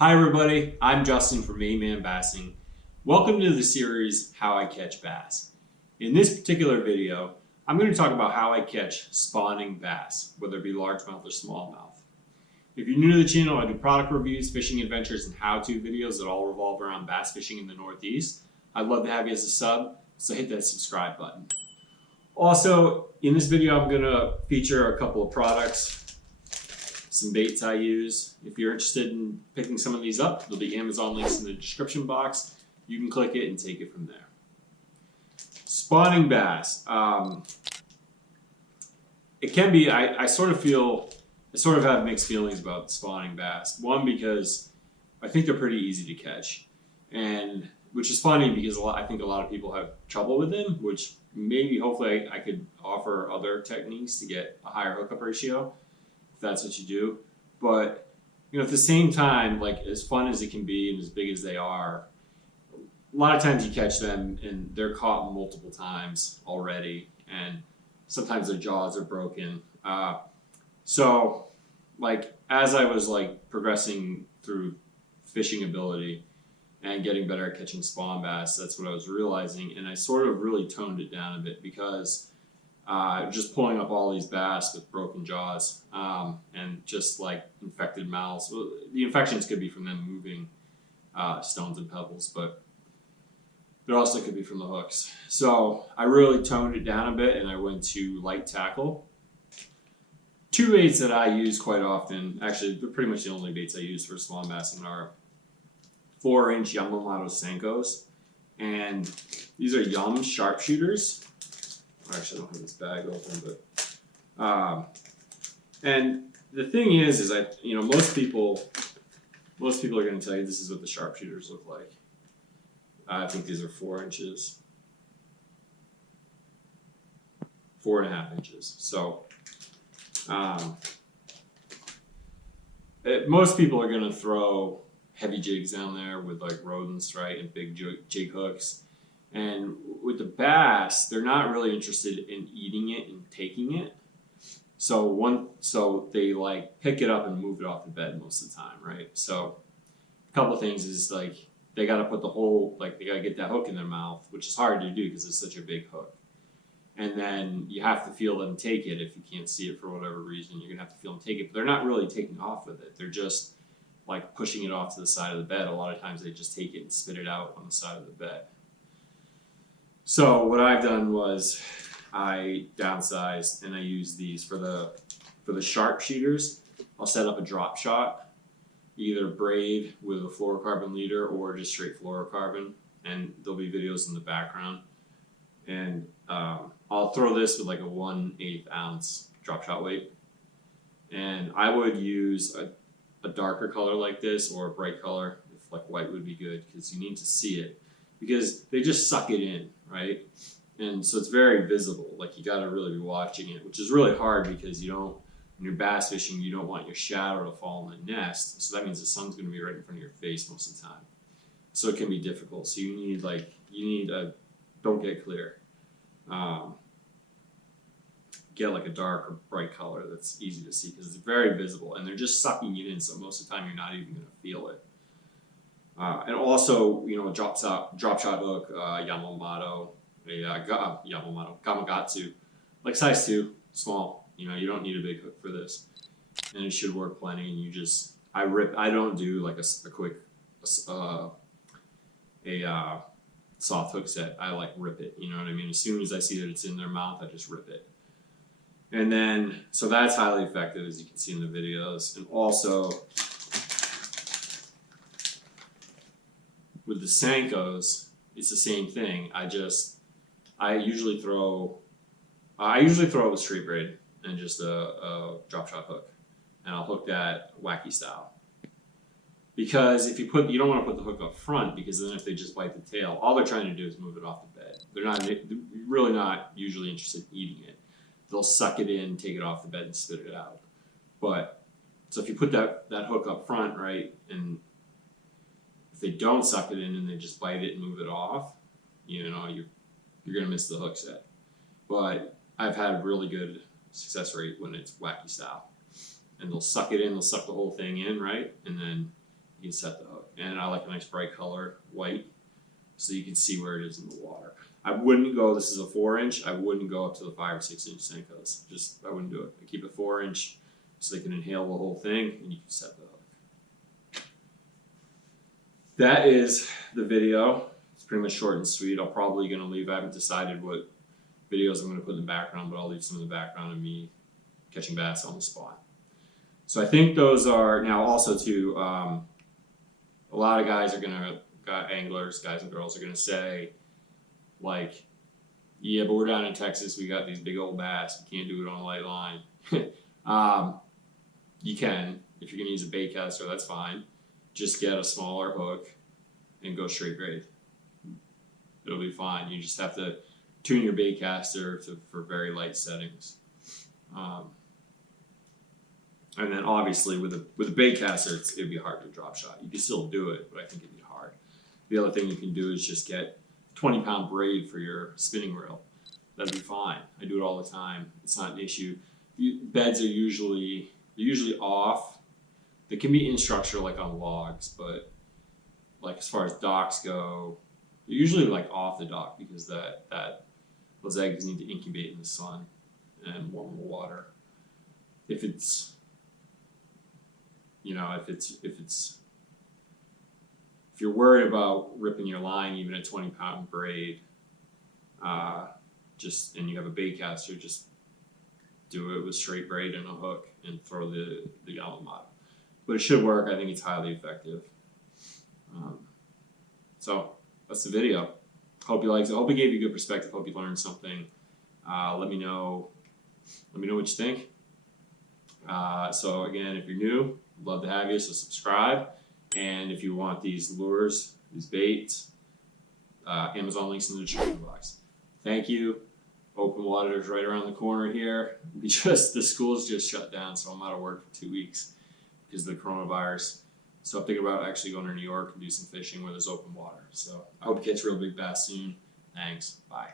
Hi everybody, I'm Justin from Maine Bassing. Welcome to the series How I Catch Bass. In this particular video, I'm going to talk about how I catch spawning bass, whether it be largemouth or smallmouth. If you're new to the channel, I do product reviews, fishing adventures, and how-to videos that all revolve around bass fishing in the Northeast. I'd love to have you as a sub, so hit that subscribe button. Also, in this video, I'm going to feature a couple of products, some baits I use. If you're interested in picking some of these up, there'll be Amazon links in the description box. You can click it and take it from there. Spawning bass. It can be, I sort of have mixed feelings about spawning bass. One, because I think they're pretty easy to catch, and which is funny because I think a lot of people have trouble with them, which maybe hopefully I could offer other techniques to get a higher hookup ratio, if that's what you do. But at the same time, like, as fun as it can be and as big as they are, a lot of times you catch them and they're caught multiple times already, and sometimes their jaws are broken. So like, as I was like progressing through fishing ability and getting better at catching spawn bass, that's what I was realizing, and I sort of really toned it down a bit because just pulling up all these bass with broken jaws and just like infected mouths. Well, the infections could be from them moving stones and pebbles, but it also could be from the hooks. So I really toned it down a bit and I went to light tackle. Two baits that I use quite often, actually they're pretty much the only baits I use for small bassing, are 4-inch Yamamoto Senkos, and these are Yum sharpshooters. Actually, I don't have this bag open, but and the thing is most people are going to tell you this is what the sharpshooters look like. I think these are 4 inches, 4.5 inches. So most people are going to throw heavy jigs down there with like rodents, right, and big jig hooks. And with the bass, they're not really interested in eating it and taking it. So they like pick it up and move it off the bed most of the time, right? So a couple of things is like they got to put they got to get that hook in their mouth, which is hard to do because it's such a big hook. And then you have to feel them take it. If you can't see it for whatever reason, you're gonna have to feel them take it. But they're not really taking off with it. They're just like pushing it off to the side of the bed. A lot of times they just take it and spit it out on the side of the bed. So what I've done was I downsized and I use these for the sharpshooters. I'll set up a drop shot, either braid with a fluorocarbon leader or just straight fluorocarbon, and there'll be videos in the background. And I'll throw this with like a 1/8 ounce drop shot weight, and I would use a darker color like this or a bright color, if like white would be good, because you need to see it, because they just suck it in, right? And so it's very visible. Like, you got to really be watching it, which is really hard because when you're bass fishing, you don't want your shadow to fall in the nest. So that means the sun's going to be right in front of your face most of the time. So it can be difficult. So you need don't get clear. Get like a dark or bright color that's easy to see because it's very visible and they're just sucking it in. So most of the time you're not even going to feel it. And also, a drop shot hook, Yamamoto, Gamakatsu, like size 2, small. You don't need a big hook for this, and it should work plenty. And I don't do like a quick soft hook set. I like rip it. You know what I mean? As soon as I see that it's in their mouth, I just rip it. And then, so that's highly effective, as you can see in the videos. And also, with the Senkos, it's the same thing. I usually throw a straight braid and just a drop shot hook, and I'll hook that wacky style. Because if you don't want to put the hook up front, because then if they just bite the tail, all they're trying to do is move it off the bed. They're really not usually interested in eating it. They'll suck it in, take it off the bed, and spit it out. But so if you put that hook up front, right, and if they don't suck it in and they just bite it and move it off, you're gonna miss the hook set. But I've had a really good success rate when it's wacky style, and they'll suck it in, they'll suck the whole thing in, right, and then you can set the hook. And I like a nice bright color, white, so you can see where it is in the water. I wouldn't go, this is a 4-inch, I wouldn't go up to the 5 or 6 inch Senkos. Just, I wouldn't do it. I keep it 4-inch so they can inhale the whole thing and you can set the hook. That is the video. It's pretty much short and sweet. I'm probably going to leave, I haven't decided what videos I'm going to put in the background, but I'll leave some in the background of me catching bass on the spot. So I think those are, now also too, a lot of guys are going to, anglers, guys and girls are going to say, like, yeah, but we're down in Texas, we got these big old bass, you can't do it on a light line. You can, if you're going to use a bait caster, that's fine. Just get a smaller hook and go straight braid. It'll be fine. You just have to tune your bait caster for very light settings. And then obviously with a bait caster, it'd be hard to drop shot. You can still do it, but I think it'd be hard. The other thing you can do is just get 20-pound braid for your spinning reel. That'd be fine. I do it all the time. It's not an issue. Beds are usually off. They can be in structure like on logs, but like as far as docks go, they're usually like off the dock because those eggs need to incubate in the sun and warmer water. If it's, you know, if you're worried about ripping your line even at 20-pound braid, and you have a bait caster, just do it with straight braid and a hook and throw the Yamamoto. But it should work. I think it's highly effective. So that's the video. Hope you liked it. Hope it gave you good perspective. Hope you learned something. Let me know what you think. So again, if you're new, I'd love to have you, so subscribe. And if you want these lures, these baits, Amazon links in the description box. Thank you. Open water is right around the corner here. The school's just shut down, so I'm out of work for 2 weeks because of the coronavirus. So I'm thinking about actually going to New York and do some fishing where there's open water. So I hope you catch real big bass soon. Thanks. Bye.